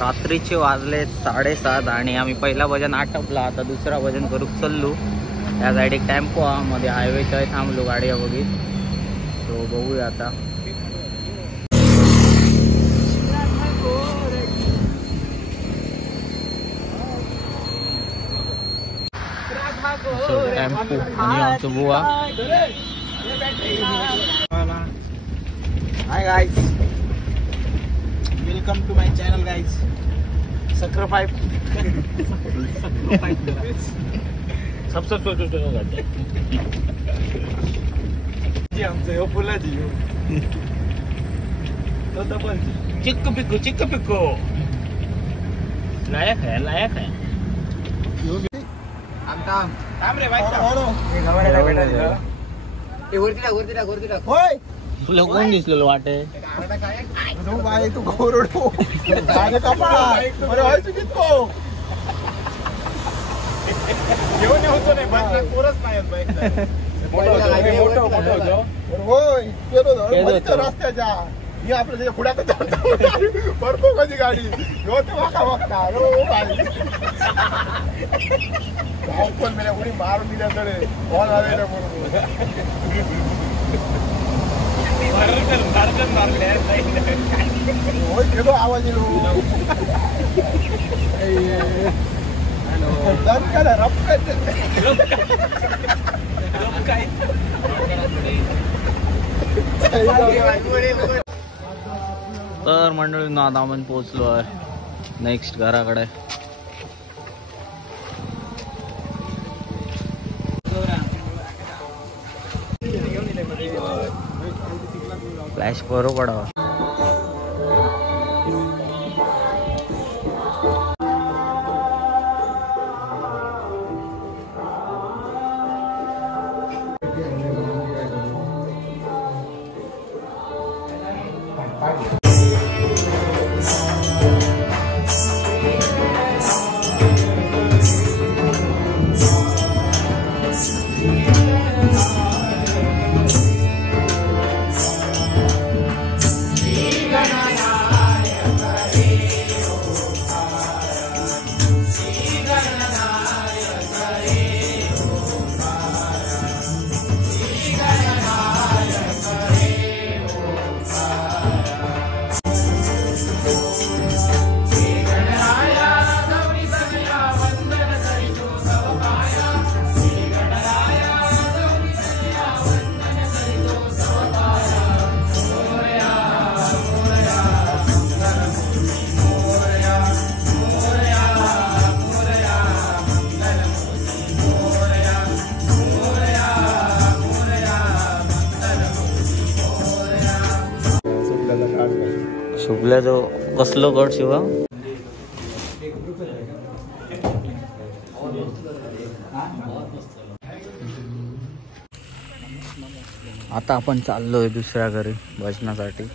रात्रीचे वाजले 7:30 आणि आम्ही पहिला भजन आटपला. आता दुसरा भजन करूक चाललो. या साईड एक टेम्पो हा मध्ये हायवेच्या थांबलो गाडी बघित. सो बघूया आता. टेम्पो आणि आमचं बुवा. Hi guys, welcome to my channel guys. Subscribe आमचं फुला चिक्कू पिक्कू लायक है थांब रे बाईक होय. तुला कोण दिसलेलं वाटे? तू घोरडो घेऊन होतो नाही बाईक पोरच नाही होय रस्त्याच्या ही आपल्या पुढ्यात भरपूर कधी गाडी पण मेल्या उडी मारून दिल्या तडे बॉल आलेल्या होय गेलो आवाज येलो तर मंडळींनो आता आपण पोहोचलो आहे नेक्स्ट घराकडे. फ्लॅश बरो पडावा. शुभल्या जो कसलो गड शिवा. आता आपण चाललोय दुसऱ्या घरी भजनासाठी.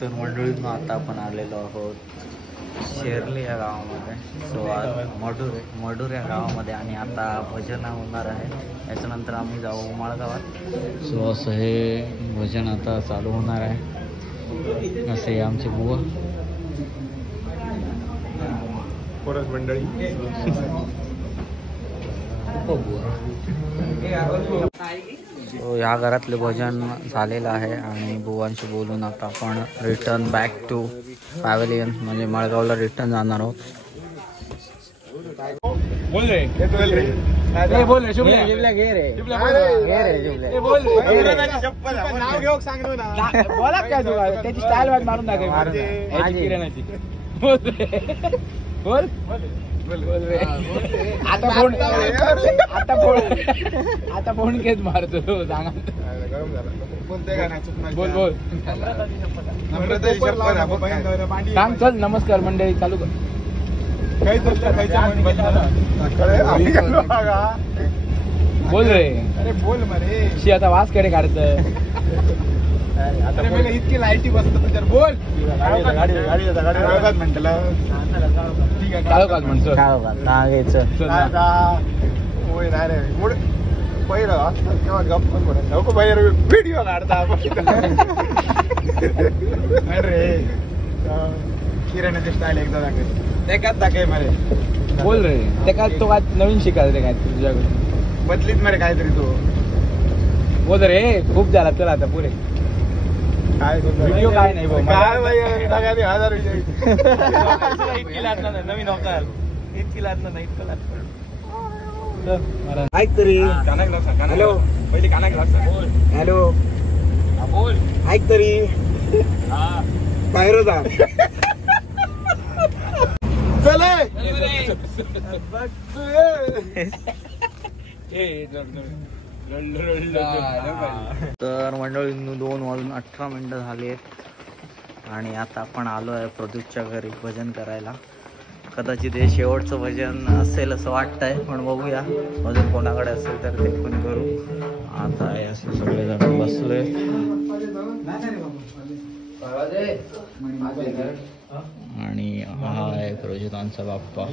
तर मंडळींना आता आपण आलेलो आहोत शेरली या गावामध्ये. सो आज मडूर या गावामध्ये आणि आता भजन होणार आहे. याच्यानंतर आम्ही जाऊ उमाळगावात. सो असं हे भजन आता चालू होणार आहे. असे आमचे बुवा कोरस मंडळी. सो या घरातले भजन झालेलं आहे आणि बुवांशी बोलून आता आपण रिटर्न बॅक टू पॅव्हलियन म्हणजे मळगावला रिटर्न जाणार आहोत. बोल रे बोल रे बोल रे शुभल्या घे रे नाव घेऊ सांगतो ना. बोला काय तू त्याची स्टाईल वाट मारून दाखव किराणाची. बोल आता फोन घेत मारतो सांगा. बोल बोल सांग. चल नमस्कार मंडळी चालू कर. बोल रे. अरे बोल मरे शी आता वास कडे काढत. इतकी लाईटी बसत तुझ्या. बोल म्हटलं ठीक आहे. काळोखात म्हणतो होय नाही रे पहिलं केव्हा गप्प नको बाहेर व्हिडिओ काढता. अरे किराण्याची स्टाईल एकदा दाखव. ते का दाखव मरे. बोल रे ते काय तो काय नवीन शिकायचं रे काय तुझ्याकडे बदलीत मरे काहीतरी तू. बोल रे खूप झाला चला आता पुरे. काय व्हिडिओ काय नाही काय भाई 1000 इतकी लागणार नाही. नवीन अवतार इतकी लागणार नाही. इतकं लागतं ऐक तरी. हॅलो पहिले कानाक लागतं. बोल हॅलो बोल ऐक तरी. बाहेर जा चले. तर मंडळी 2:18 झाली आहेत आणि आता आपण आलो आहे प्रदूषच्या घरी भजन करायला. कदाचित हे शेवटचं भजन असेल असं वाटतंय पण बघूया अजून कोणाकडे असेल तर ते पण करू. आता हे असे सगळेजण बसले आणि हा आहे प्रजोतांचा बाप्पा.